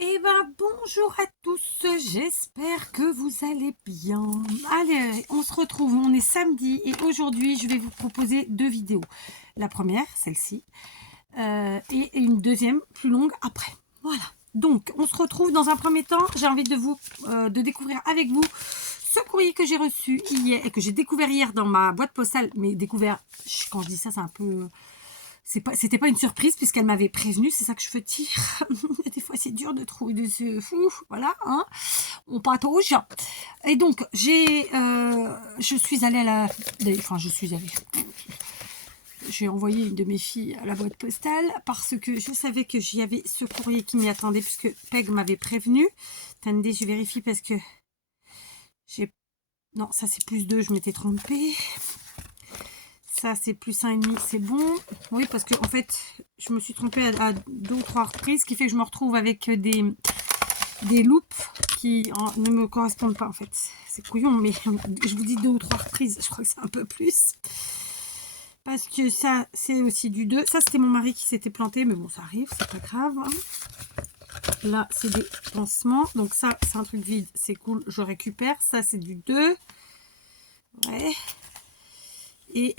Eh ben bonjour à tous, j'espère que vous allez bien. Allez, on se retrouve, on est samedi et aujourd'hui je vais vous proposer deux vidéos. La première, celle-ci, et une deuxième plus longue après. Voilà, donc on se retrouve dans un premier temps, j'ai envie de découvrir avec vous ce courrier que j'ai reçu hier et que j'ai découvert hier dans ma boîte postale, mais découvert, quand je dis ça c'est un peu... C'était pas une surprise puisqu'elle m'avait prévenu, c'est ça que je veux dire. Des fois, c'est dur de trouver de ce fou, voilà, hein. On patauge. Et donc, je suis allée à la, enfin, j'ai envoyé une de mes filles à la boîte postale parce que je savais que j'y avais ce courrier qui m'y attendait puisque Peg m'avait prévenu. Attendez, je vérifie parce que j'ai, non, ça c'est plus 2, je m'étais trompée. Ça, c'est plus 1,5, c'est bon. Oui, parce que en fait, je me suis trompée à 2 ou 3 reprises, ce qui fait que je me retrouve avec des loupes qui ne me correspondent pas, en fait. C'est couillon, mais je vous dis 2 ou 3 reprises. Je crois que c'est un peu plus. Parce que ça, c'est aussi du 2. Ça, c'était mon mari qui s'était planté, mais bon, ça arrive, c'est pas grave. Là, c'est des pansements. Donc ça, c'est un truc vide, c'est cool, je récupère. Ça, c'est du 2. Ouais. Et...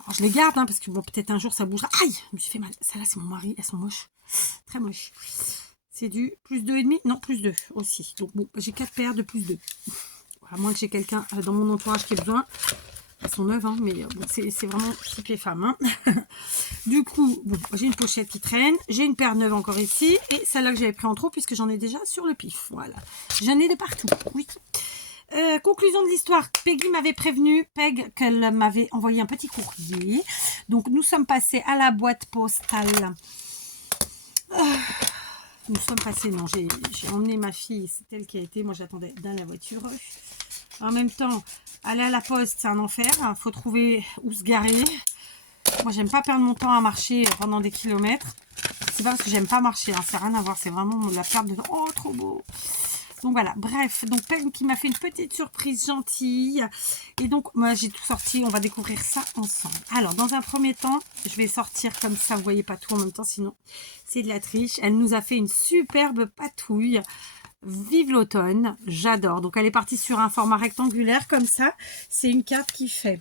alors, je les garde, hein, parce que bon, peut-être un jour ça bougera. Aïe, je me suis fait mal. Ça là, c'est mon mari. Elles sont moches. Très moches. C'est du plus 2,5. Non, plus 2 aussi. Donc bon, j'ai 4 paires de plus 2. À moins que j'ai quelqu'un dans mon entourage qui ait besoin. Elles sont neuves, hein, mais bon, c'est vraiment type les femmes. Hein. Du coup, bon, j'ai une pochette qui traîne. J'ai une paire neuve encore ici. Et celle-là que j'avais pris en trop, puisque j'en ai déjà sur le pif. Voilà. J'en ai de partout. Oui. Conclusion de l'histoire, Peggy m'avait prévenu, Peg, qu'elle m'avait envoyé un petit courrier. Donc nous sommes passés à la boîte postale. Nous sommes passés, non, j'ai emmené ma fille, c'est elle qui a été, moi j'attendais dans la voiture. En même temps, aller à la poste, c'est un enfer, il faut trouver où se garer. Moi j'aime pas perdre mon temps à marcher pendant des kilomètres. C'est pas parce que j'aime pas marcher, hein, c'est rien à voir, c'est vraiment la perte de temps. Oh, trop beau! Donc voilà, bref, donc Peg qui m'a fait une petite surprise gentille. Et donc, moi, j'ai tout sorti, on va découvrir ça ensemble. Alors, dans un premier temps, je vais sortir comme ça, vous voyez pas tout en même temps, sinon c'est de la triche. Elle nous a fait une superbe patouille. Vive l'automne, j'adore. Donc, elle est partie sur un format rectangulaire comme ça. C'est une carte qui fait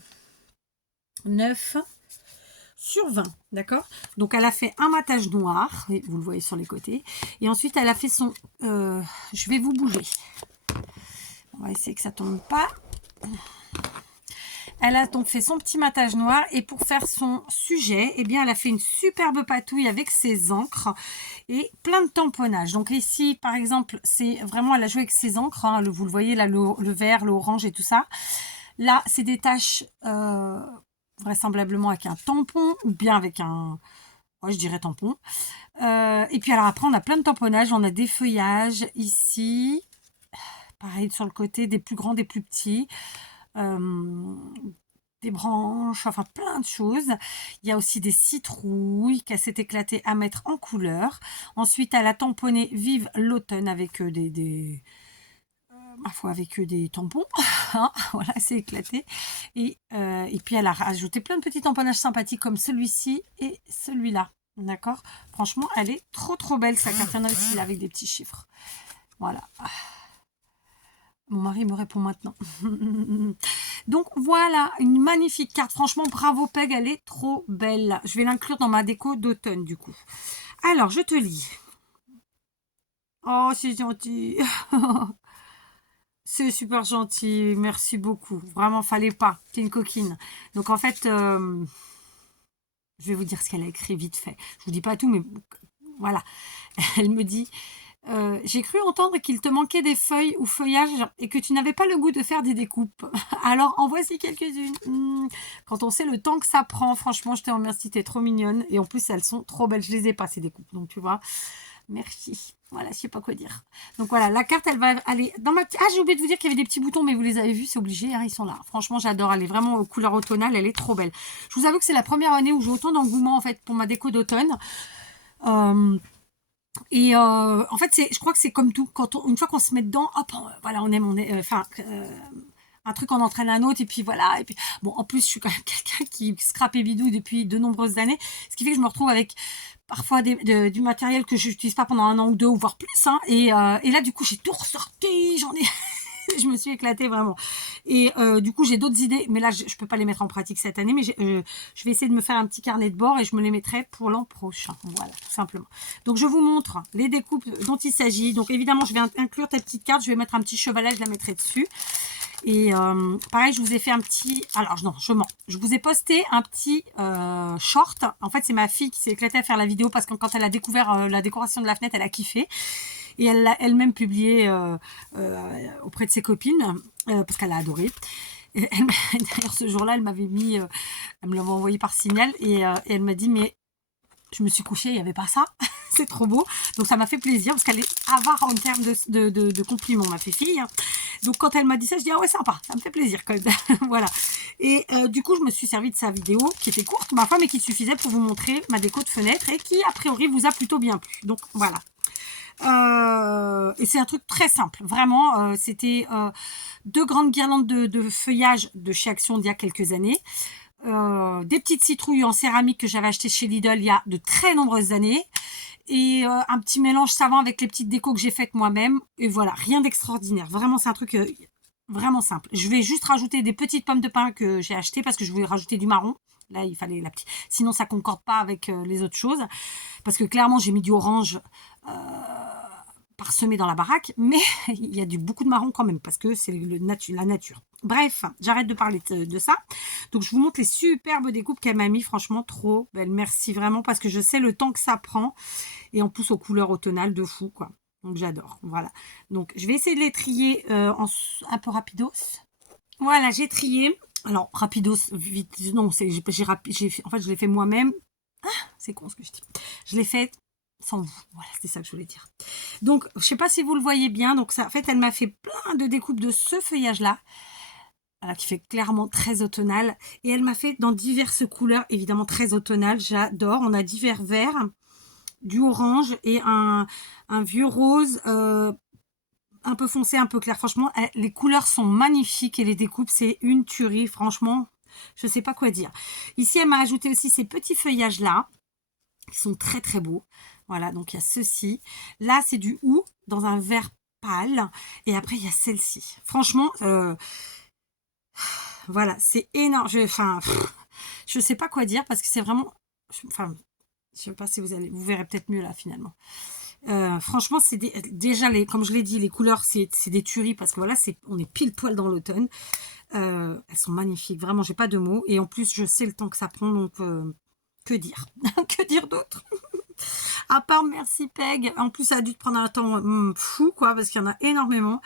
9/20, d'accord. Donc elle a fait un matage noir, et vous le voyez sur les côtés, et ensuite elle a fait son je vais vous bouger, on va essayer que ça tombe pas. Elle a donc fait son petit matage noir, et pour faire son sujet, eh bien elle a fait une superbe patouille avec ses encres et plein de tamponnage. Donc ici par exemple, c'est vraiment, elle a joué avec ses encres, hein, vous le voyez là, le vert, l'orange et tout ça. Là c'est des taches vraisemblablement avec un tampon, ou bien avec un, moi je dirais tampon. Et puis alors après on a plein de tamponnages, on a des feuillages ici, pareil sur le côté, des plus grands, des plus petits, des branches, enfin plein de choses. Il y a aussi des citrouilles qu'elle s'est éclatée à mettre en couleur. Ensuite elle a tamponné Vive l'automne avec ma foi, avec des tampons. Hein, voilà, c'est éclaté. Et puis elle a rajouté plein de petits tamponnages sympathiques comme celui-ci et celui-là. D'accord. Franchement, elle est trop trop belle sa carte. Il y en a aussi là avec des petits chiffres. Voilà. Mon mari me répond maintenant. Donc voilà, une magnifique carte. Franchement, bravo Peg, elle est trop belle. Je vais l'inclure dans ma déco d'automne du coup. Alors, je te lis. Oh, c'est gentil. C'est super gentil, merci beaucoup. Vraiment, fallait pas. T'es une coquine. Donc en fait, je vais vous dire ce qu'elle a écrit vite fait. Je vous dis pas tout, mais voilà. Elle me dit, j'ai cru entendre qu'il te manquait des feuilles ou feuillages et que tu n'avais pas le goût de faire des découpes. Alors en voici quelques-unes. Quand on sait le temps que ça prend, franchement, je te remercie, t'es trop mignonne. Et en plus, elles sont trop belles. Je les ai pas, ces découpes. Donc tu vois, merci. Voilà, je sais pas quoi dire. Donc voilà, la carte, elle va aller dans ma... Ah, j'ai oublié de vous dire qu'il y avait des petits boutons, mais vous les avez vus, c'est obligé, hein, ils sont là. Franchement, j'adore. Elle est vraiment aux couleurs automnales, elle est trop belle. Je vous avoue que c'est la première année où j'ai autant d'engouement, en fait, pour ma déco d'automne. En fait, je crois que c'est comme tout. Une fois qu'on se met dedans, hop, voilà, on aime, enfin, un truc en entraîne un autre, et puis voilà. Et puis, bon, en plus, je suis quand même quelqu'un qui scrape et bidouille depuis de nombreuses années, ce qui fait que je me retrouve avec parfois du matériel que je n'utilise pas pendant 1 an ou 2, ou voire plus, hein, et là, du coup, j'ai tout ressorti, j'en ai... je me suis éclatée vraiment. Et du coup, j'ai d'autres idées, mais là, je peux pas les mettre en pratique cette année, mais je vais essayer de me faire un petit carnet de bord et je me les mettrai pour l'an prochain. Voilà, tout simplement. Donc, je vous montre les découpes dont il s'agit. Donc, évidemment, je vais inclure ta petite carte. Je vais mettre un petit chevalet, je la mettrai dessus. Et pareil, je vous ai fait un petit... Alors, non, je mens. Je vous ai posté un petit short. En fait, c'est ma fille qui s'est éclatée à faire la vidéo parce que quand elle a découvert la décoration de la fenêtre, elle a kiffé. Et elle l'a elle-même publié auprès de ses copines parce qu'elle a adoré. Et d'ailleurs, ce jour-là, elle m'avait mis... elle me l'avait envoyé par signal et elle m'a dit, mais je me suis couchée, il n'y avait pas ça. C'est trop beau. Donc, ça m'a fait plaisir parce qu'elle est avare en termes de compliments, ma fille. Donc, quand elle m'a dit ça, je dis, ah ouais, sympa, ça me fait plaisir quand même. Voilà. Et du coup, je me suis servi de sa vidéo qui était courte, ma foi, mais qui suffisait pour vous montrer ma déco de fenêtre et qui, a priori, vous a plutôt bien plu. Donc, voilà. Et c'est un truc très simple, vraiment. C'était 2 grandes guirlandes de feuillage de chez Action d'il y a quelques années. Des petites citrouilles en céramique que j'avais acheté chez Lidl il y a de très nombreuses années. Et un petit mélange savant avec les petites décos que j'ai faites moi-même. Et voilà, rien d'extraordinaire. Vraiment, c'est un truc vraiment simple. Je vais juste rajouter des petites pommes de pin que j'ai achetées parce que je voulais rajouter du marron. Là, il fallait la petite. Sinon, ça concorde pas avec les autres choses. Parce que clairement, j'ai mis du orange parsemé dans la baraque. Mais il y a beaucoup de marron quand même parce que c'est la nature. Bref, j'arrête de parler de ça. Donc, je vous montre les superbes découpes qu'elle m'a mis. Franchement, trop belle. Merci vraiment parce que je sais le temps que ça prend. Et en plus, aux couleurs automnales de fou, quoi. Donc, j'adore. Voilà. Donc, je vais essayer de les trier un peu rapidos. Voilà, j'ai trié. Alors, rapidos, vite. Non, en fait, je l'ai fait moi-même. Ah, c'est con ce que je dis. Je l'ai fait sans vous. Voilà, c'est ça que je voulais dire. Donc, je sais pas si vous le voyez bien. Donc, ça, en fait, elle m'a fait plein de découpes de ce feuillage-là. Voilà, qui fait clairement très automnal. Et elle m'a fait dans diverses couleurs, évidemment très automnales. J'adore. On a divers verts, du orange et un vieux rose un peu foncé, un peu clair. Franchement, les couleurs sont magnifiques et les découpes, c'est une tuerie. Franchement, je sais pas quoi dire. Ici, elle m'a ajouté aussi ces petits feuillages-là, qui sont très, très beaux. Voilà, donc il y a ceci. Là, c'est du hou dans un vert pâle. Et après, il y a celle-ci. Franchement, voilà, c'est énorme. Je sais pas quoi dire parce que c'est vraiment... Enfin, je sais pas si vous verrez peut-être mieux là, finalement. Franchement, c'est déjà comme je l'ai dit, les couleurs, c'est des tueries parce que voilà, on est pile poil dans l'automne. Elles sont magnifiques, vraiment, j'ai pas de mots. Et en plus, je sais le temps que ça prend, donc que dire que dire d'autre à part merci Peg. En plus, ça a dû te prendre un temps fou, quoi, parce qu'il y en a énormément.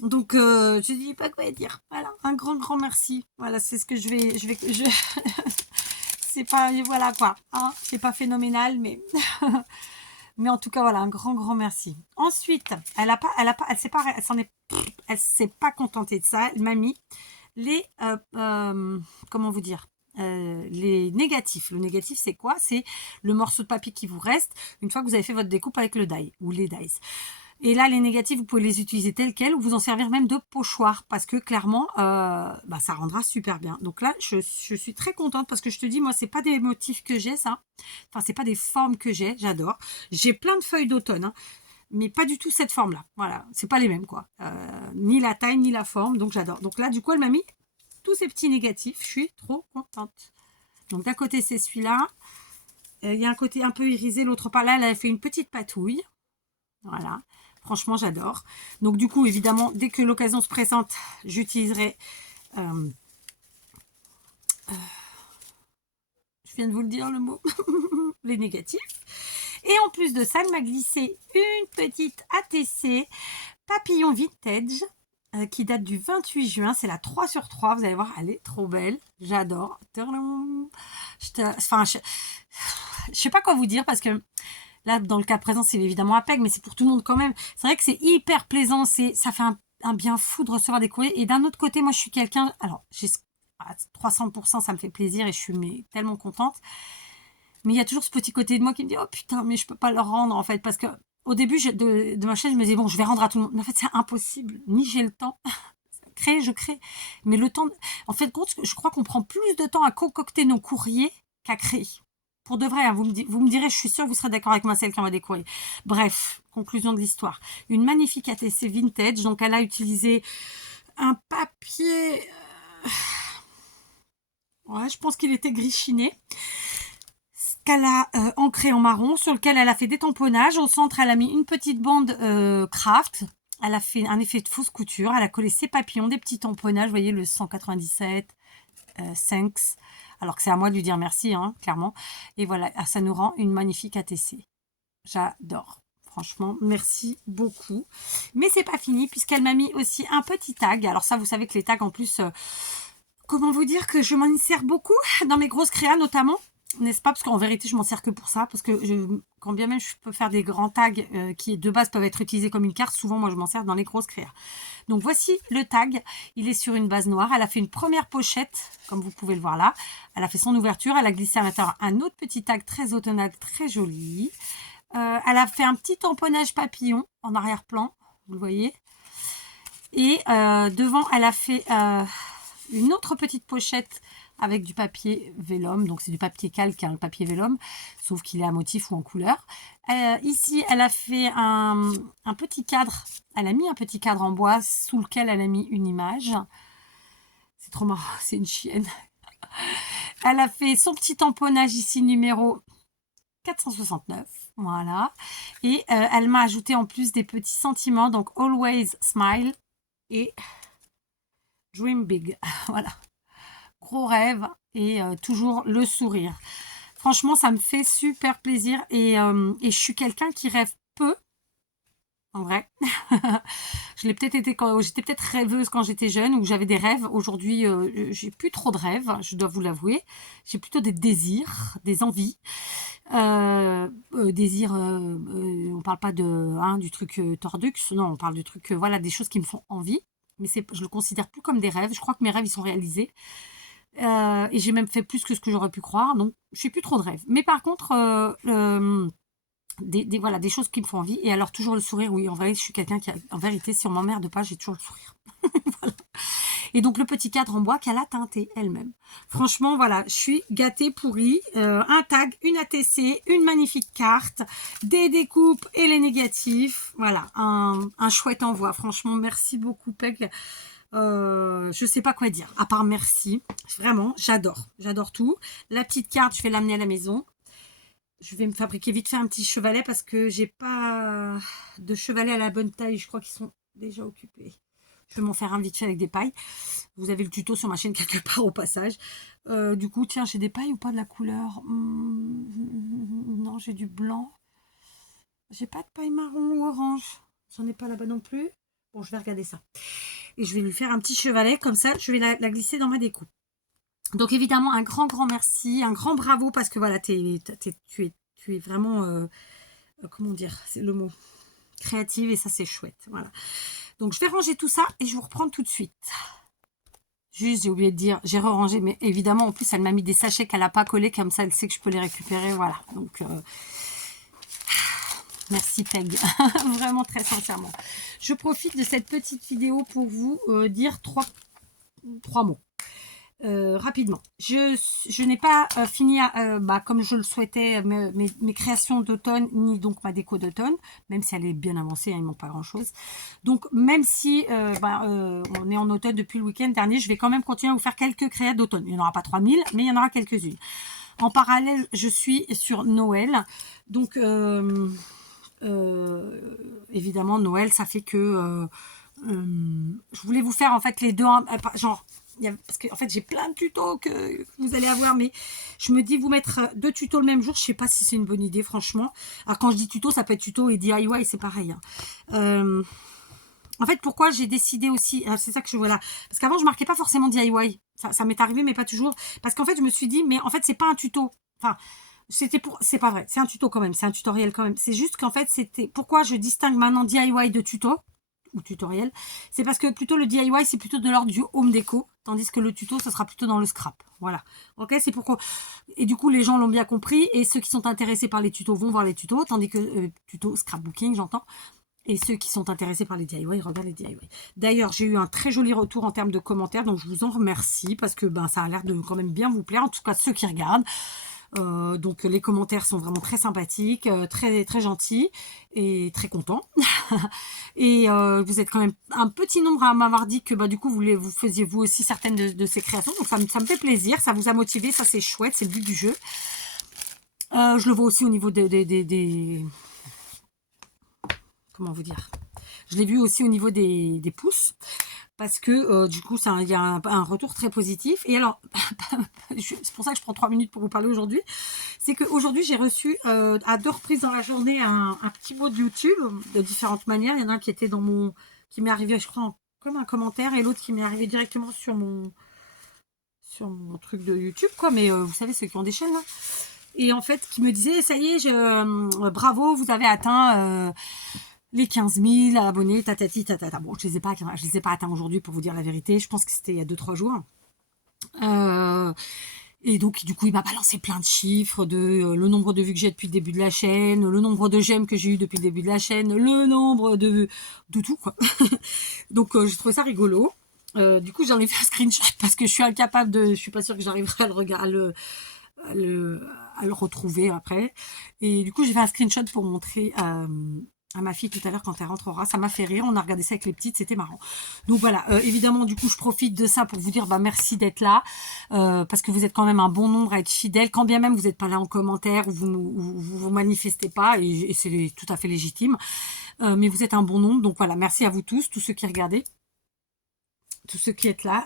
Donc, je dis pas quoi dire. Voilà, un grand merci. Voilà, c'est ce que c'est pas, voilà quoi, hein, c'est pas phénoménal, mais mais en tout cas, voilà, un grand merci. Ensuite, elle s'est pas contentée de ça. Elle m'a mis les, comment vous dire, les négatifs. Le négatif, c'est quoi? C'est le morceau de papier qui vous reste une fois que vous avez fait votre découpe avec le die ou les dies. Et là, les négatifs, vous pouvez les utiliser tels quels ou vous en servir même de pochoir parce que clairement, ça rendra super bien. Donc là, je suis très contente parce que je te dis, moi, c'est pas des motifs que j'ai, ça. Enfin, c'est pas des formes que j'ai. J'adore. J'ai plein de feuilles d'automne, hein, mais pas du tout cette forme-là. Voilà, c'est pas les mêmes, quoi. Ni la taille, ni la forme. Donc, j'adore. Donc là, du coup, elle m'a mis tous ces petits négatifs. Je suis trop contente. Donc, d'un côté, c'est celui-là. Il y a un côté un peu irisé. L'autre part, là, elle a fait une petite patouille. Voilà. Franchement, j'adore. Donc, du coup, évidemment, dès que l'occasion se présente, j'utiliserai... je viens de vous le dire, le mot. Les négatifs. Et en plus de ça, elle m'a glissé une petite ATC Papillon Vintage qui date du 28 juin. C'est la 3/3. Vous allez voir, elle est trop belle. J'adore. Je sais pas quoi vous dire parce que là, dans le cas présent, c'est évidemment à PEG, mais c'est pour tout le monde quand même. C'est vrai que c'est hyper plaisant. Ça fait un bien fou de recevoir des courriers. Et d'un autre côté, moi, je suis quelqu'un... Alors, à 300%, ça me fait plaisir et je suis tellement contente. Mais il y a toujours ce petit côté de moi qui me dit « Oh putain, mais je peux pas leur rendre, en fait. » Parce que au début de ma chaîne, je me disais « Bon, je vais rendre à tout le monde. » Mais en fait, c'est impossible. Ni j'ai le temps. je crée. Mais le temps, en fait, je crois qu'on prend plus de temps à concocter nos courriers qu'à créer. Pour de vrai, hein, vous me direz, je suis sûre que vous serez d'accord avec moi, celle qui envoie des courriers. Bref, conclusion de l'histoire. Une magnifique ATC vintage. Donc, elle a utilisé un papier... ouais, je pense qu'il était grichiné. Qu'elle a ancré en marron, sur lequel elle a fait des tamponnages. Au centre, elle a mis une petite bande craft. Elle a fait un effet de fausse couture. Elle a collé ses papillons, des petits tamponnages. Vous voyez, le 197, thanks. Alors que c'est à moi de lui dire merci, hein, clairement. Et voilà, ça nous rend une magnifique ATC. J'adore. Franchement, merci beaucoup. Mais c'est pas fini, puisqu'elle m'a mis aussi un petit tag. Alors ça, vous savez que les tags, en plus, comment vous dire que je m'en sers beaucoup dans mes grosses créas, notamment. N'est-ce pas? Parce qu'en vérité, je m'en sers que pour ça. Parce que quand bien même je peux faire des grands tags qui, de base, peuvent être utilisés comme une carte, souvent, moi, je m'en sers dans les grosses créas. Donc, voici le tag. Il est sur une base noire. Elle a fait une première pochette, comme vous pouvez le voir là. Elle a fait son ouverture. Elle a glissé à l'intérieur un autre petit tag très automnal, très joli. Elle a fait un petit tamponnage papillon en arrière-plan. Vous le voyez. Et devant, elle a fait une autre petite pochette avec du papier vélum, donc c'est du papier calque, hein, le papier vélum, sauf qu'il est à motif ou en couleur. Ici, elle a fait un petit cadre, elle a mis un petit cadre en bois sous lequel elle a mis une image. C'est trop marrant, c'est une chienne. Elle a fait son petit tamponnage ici, numéro 469, voilà. Et elle m'a ajouté en plus des petits sentiments, donc Always Smile et Dream Big, voilà. Gros rêve et toujours le sourire. Franchement, ça me fait super plaisir et je suis quelqu'un qui rêve peu, en vrai. Je l'ai peut-être été quand j'étais peut-être rêveuse quand j'étais jeune ou j'avais des rêves. Aujourd'hui, j'ai plus trop de rêves, je dois vous l'avouer. J'ai plutôt des désirs, des envies. Désirs, on parle pas du truc tordux, non, on parle du truc, voilà, des choses qui me font envie. Mais je le considère plus comme des rêves. Je crois que mes rêves, ils sont réalisés. Et j'ai même fait plus que ce que j'aurais pu croire, donc je fais plus trop de rêves. Mais par contre, voilà, des choses qui me font envie. Et alors toujours le sourire, oui, en vrai, je suis quelqu'un qui, en vérité, si on m'emmerde pas, j'ai toujours le sourire. Voilà. Et donc le petit cadre en bois qu'elle a teinté elle-même. Franchement, voilà, je suis gâtée pourrie. Un tag, une ATC, une magnifique carte, des découpes et les négatifs. Voilà, un chouette envoi. Franchement, merci beaucoup, Peg. Je sais pas quoi dire, à part merci. Vraiment, j'adore tout. La petite carte, je vais l'amener à la maison. Je vais me fabriquer vite fait un petit chevalet parce que j'ai pas de chevalet à la bonne taille. Je crois qu'ils sont déjà occupés. Je vais m'en faire un vite fait avec des pailles. Vous avez le tuto sur ma chaîne quelque part au passage. Du coup, tiens, j'ai des pailles ou pas de la couleur? Non, j'ai du blanc. J'ai pas de paille marron ou orange. J'en ai pas là-bas non plus. Bon, je vais regarder ça. Et je vais lui faire un petit chevalet, comme ça, je vais la glisser dans ma découpe. Donc évidemment, un grand merci, un grand bravo, parce que voilà, tu es vraiment, comment dire, c'est le mot, créative, et ça c'est chouette, voilà. Donc je vais ranger tout ça, et je vous reprends tout de suite. Juste, j'ai oublié de dire, j'ai re-rangé, mais évidemment, en plus, elle m'a mis des sachets qu'elle n'a pas collés, comme ça, elle sait que je peux les récupérer, voilà. Donc, merci Peg, vraiment très sincèrement. Je profite de cette petite vidéo pour vous dire trois mots. Rapidement. Je n'ai pas fini comme je le souhaitais mes créations d'automne, ni donc ma déco d'automne, même si elle est bien avancée, hein, il ne manque pas grand chose. Donc même si on est en automne depuis le week-end dernier, je vais quand même continuer à vous faire quelques créas d'automne. Il n'y en aura pas 3000, mais il y en aura quelques-unes. En parallèle, je suis sur Noël. Donc évidemment, Noël, ça fait que je voulais vous faire en fait les deux, genre, parce que en fait j'ai plein de tutos que vous allez avoir, mais je me dis vous mettre deux tutos le même jour, je sais pas si c'est une bonne idée franchement. Alors quand je dis tuto, ça peut être tuto et DIY, c'est pareil, hein. En fait, pourquoi j'ai décidé aussi, c'est ça que je vois là, parce qu'avant je marquais pas forcément DIY, ça m'est arrivé mais pas toujours, parce qu'en fait je me suis dit mais en fait c'est pas un tuto, enfin c'est pas vrai, c'est un tuto quand même, c'est un tutoriel quand même, c'est juste qu'en fait c'était, pourquoi je distingue maintenant DIY de tuto ou tutoriel, c'est parce que plutôt le DIY c'est plutôt de l'ordre du home déco, tandis que le tuto ça sera plutôt dans le scrap, voilà, ok, c'est pourquoi, et du coup les gens l'ont bien compris, et ceux qui sont intéressés par les tutos vont voir les tutos, tandis que tuto scrapbooking j'entends, Et ceux qui sont intéressés par les DIY, regardent les DIY. D'ailleurs, j'ai eu un très joli retour en termes de commentaires, donc je vous en remercie parce que ben, ça a l'air de quand même bien vous plaire, en tout cas ceux qui regardent. Donc les commentaires sont vraiment très sympathiques, très, très gentils et très contents. Et vous êtes quand même un petit nombre à m'avoir dit que bah, du coup vous faisiez vous aussi certaines de ces créations. Donc ça me fait plaisir, ça vous a motivé, ça c'est chouette, c'est le but du jeu. Je le vois aussi au niveau des comment vous dire, je l'ai vu aussi au niveau des pouces, parce que du coup, il y a un retour très positif. Et alors, c'est pour ça que je prends 3 minutes pour vous parler aujourd'hui, c'est qu'aujourd'hui, j'ai reçu à 2 reprises dans la journée un petit mot de YouTube, de différentes manières. Il y en a un qui était qui m'est arrivé, je crois, comme un commentaire, et l'autre qui m'est arrivé directement sur mon truc de YouTube, quoi. Mais vous savez, ceux qui ont des chaînes, là. Et en fait, qui me disait, ça y est, bravo, vous avez atteint les 15 000 abonnés, tatati, tatata. Bon, je les ai pas atteints aujourd'hui pour vous dire la vérité. Je pense que c'était il y a 2-3 jours. Et donc, du coup, il m'a balancé plein de chiffres de le nombre de vues que j'ai depuis le début de la chaîne, le nombre de j'aime que j'ai eu depuis le début de la chaîne, le nombre de tout, quoi. Donc, j'ai trouvé ça rigolo. Du coup, j'en ai fait un screenshot parce que je suis incapable je suis pas sûre que j'arriverai à le retrouver après. Et du coup, j'ai fait un screenshot pour montrer à ma fille tout à l'heure quand elle rentrera. Ça m'a fait rire. On a regardé ça avec les petites. C'était marrant. Donc voilà. Évidemment, du coup, je profite de ça pour vous dire merci d'être là. Parce que vous êtes quand même un bon nombre à être fidèles. Quand bien même vous n'êtes pas là en commentaire ou vous manifestez pas. Et c'est tout à fait légitime. Mais vous êtes un bon nombre. Donc voilà. Merci à vous tous ceux qui regardez. Tous ceux qui êtes là.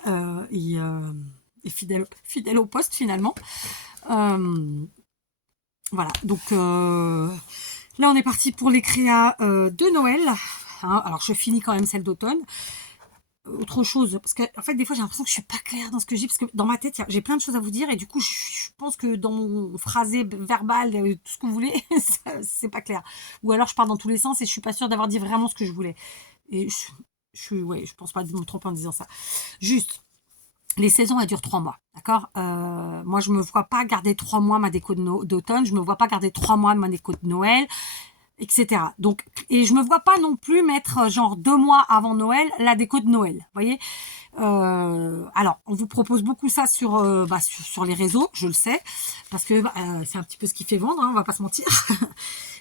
Et fidèles au poste finalement. Voilà, donc là on est parti pour les créas de Noël. Hein, alors je finis quand même celle d'automne. Autre chose, parce que en fait des fois j'ai l'impression que je suis pas claire dans ce que je dis, parce que dans ma tête j'ai plein de choses à vous dire et du coup je pense que dans mon phrasé verbal, tout ce que vous voulez, c'est pas clair. Ou alors je pars dans tous les sens et je suis pas sûre d'avoir dit vraiment ce que je voulais. Et je pense pas me tromper en disant ça. Juste. Les saisons, elles durent 3 mois, d'accord. Moi, je me vois pas garder 3 mois ma déco d'automne, je me vois pas garder 3 mois ma déco de Noël, etc. Donc, et je me vois pas non plus mettre genre 2 mois avant Noël la déco de Noël, vous voyez. Alors, on vous propose beaucoup ça sur les réseaux, je le sais, parce que c'est un petit peu ce qui fait vendre, hein, on va pas se mentir.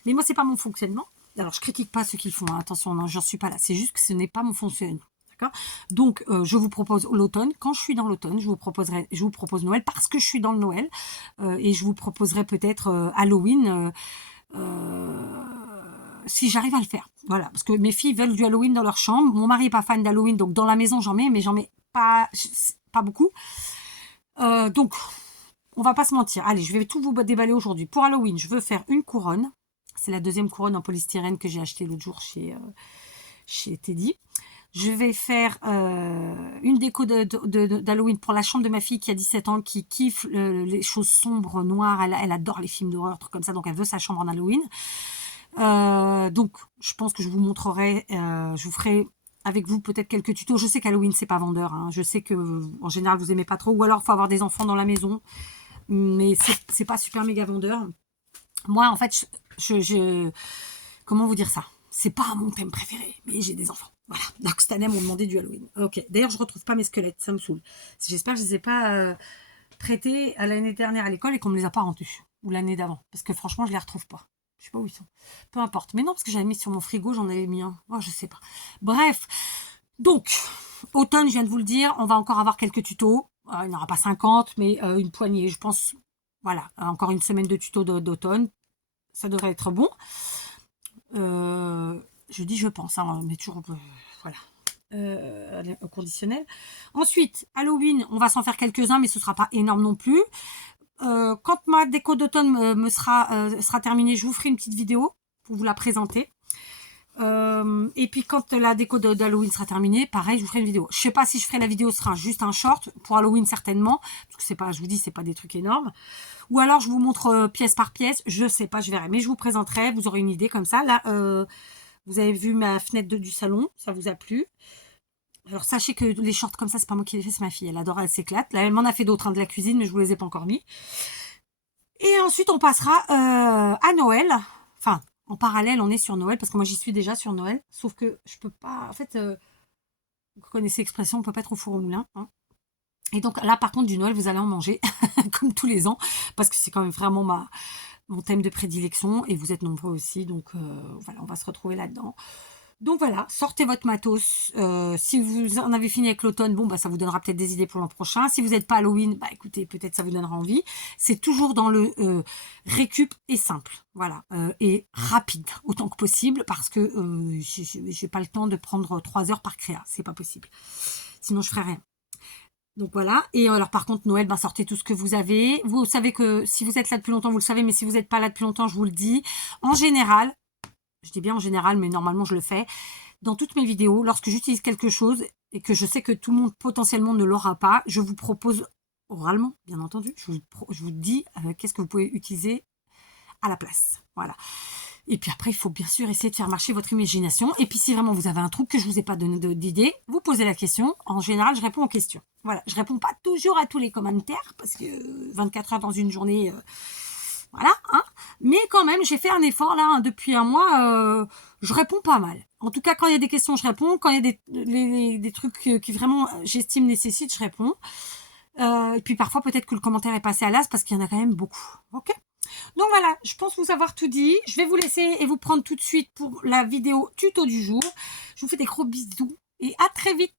Mais moi, c'est pas mon fonctionnement. Alors, je critique pas ceux qui le font, hein, attention, non, j'en suis pas là. C'est juste que ce n'est pas mon fonctionnement. Donc, je vous propose l'automne. Quand je suis dans l'automne, je vous propose Noël parce que je suis dans le Noël. Et je vous proposerai peut-être Halloween si j'arrive à le faire. Voilà, parce que mes filles veulent du Halloween dans leur chambre. Mon mari est pas fan d'Halloween, donc dans la maison j'en mets, mais j'en mets pas beaucoup. Donc, on va pas se mentir. Allez, je vais tout vous déballer aujourd'hui. Pour Halloween, je veux faire une couronne. C'est la deuxième couronne en polystyrène que j'ai achetée l'autre jour chez Teddy. Je vais faire une déco d'Halloween pour la chambre de ma fille qui a 17 ans, qui kiffe les choses sombres, noires. Elle adore les films d'horreur, trucs comme ça, donc elle veut sa chambre en Halloween. Donc, je pense que je vous montrerai, je vous ferai avec vous peut-être quelques tutos. Je sais qu'Halloween, c'est pas vendeur. Hein. Je sais que en général, vous aimez pas trop. Ou alors, il faut avoir des enfants dans la maison. Mais c'est pas super méga vendeur. Moi, en fait, comment vous dire ça? C'est pas mon thème préféré, mais j'ai des enfants. Voilà. Donc cette année, m'ont demandé du Halloween. Ok. D'ailleurs, je retrouve pas mes squelettes, ça me saoule. J'espère que je les ai pas prêtés à l'année dernière à l'école et qu'on me les a pas rendus. Ou l'année d'avant. Parce que franchement, je les retrouve pas. Je sais pas où ils sont. Peu importe. Mais non, parce que j'avais mis sur mon frigo, j'en avais mis un. Oh, je sais pas. Bref. Donc, automne, je viens de vous le dire, on va encore avoir quelques tutos. Il n'y en aura pas 50, mais une poignée. Je pense, voilà, encore une semaine de tutos d'automne. Ça devrait être bon. Je dis je pense, hein, mais toujours voilà, au conditionnel. Ensuite, Halloween, on va s'en faire quelques-uns, mais ce sera pas énorme non plus. Quand ma déco d'automne sera terminée, je vous ferai une petite vidéo pour vous la présenter. Et puis quand la déco d'Halloween sera terminée, pareil, je vous ferai une vidéo. Je sais pas si je ferai la vidéo, ce sera juste un short. Pour Halloween, certainement. Parce que c'est pas, je vous dis, c'est pas des trucs énormes. Ou alors, je vous montre pièce par pièce. Je sais pas, je verrai. Mais je vous présenterai, vous aurez une idée comme ça. Là, vous avez vu ma fenêtre du salon. Ça vous a plu. Alors, sachez que les shorts comme ça, c'est pas moi qui les fais, c'est ma fille. Elle adore, elle s'éclate. Là, elle m'en a fait d'autres, hein, de la cuisine, mais je vous les ai pas encore mis. Et ensuite, on passera à Noël. Enfin, en parallèle, on est sur Noël, parce que moi, j'y suis déjà sur Noël, sauf que je peux pas, en fait, vous connaissez l'expression, on peut pas être au four au moulin, hein. Et donc là, par contre, du Noël, vous allez en manger, comme tous les ans, parce que c'est quand même vraiment mon thème de prédilection, et vous êtes nombreux aussi, donc voilà, on va se retrouver là-dedans. Donc voilà, sortez votre matos. Si vous en avez fini avec l'automne, bon, bah, ça vous donnera peut-être des idées pour l'an prochain. Si vous n'êtes pas Halloween, bah, écoutez, peut-être ça vous donnera envie. C'est toujours dans le récup et simple, voilà, et rapide autant que possible, parce que j'ai pas le temps de prendre 3 heures par créa, c'est pas possible. Sinon, je ferai rien. Donc voilà, et alors par contre Noël, ben, sortez tout ce que vous avez. Vous savez que si vous êtes là depuis longtemps, vous le savez, mais si vous n'êtes pas là depuis longtemps, je vous le dis. En général, je dis bien en général, mais normalement je le fais, dans toutes mes vidéos, lorsque j'utilise quelque chose et que je sais que tout le monde potentiellement ne l'aura pas, je vous propose oralement, bien entendu, je vous dis qu'est-ce que vous pouvez utiliser à la place. Voilà. Et puis après, il faut bien sûr essayer de faire marcher votre imagination. Et puis si vraiment vous avez un truc que je ne vous ai pas donné d'idée, vous posez la question. En général, je réponds aux questions. Voilà, je réponds pas toujours à tous les commentaires, parce que 24 heures dans une journée, voilà. Hein. Mais quand même, j'ai fait un effort là, hein, depuis un mois, je réponds pas mal. En tout cas, quand il y a des questions, je réponds. Quand il y a des trucs qui vraiment, j'estime, nécessitent, je réponds. Et puis parfois, peut-être que le commentaire est passé à l'as, parce qu'il y en a quand même beaucoup. Ok ? Donc voilà, je pense vous avoir tout dit. Je vais vous laisser et vous prendre tout de suite pour la vidéo tuto du jour. Je vous fais des gros bisous et à très vite.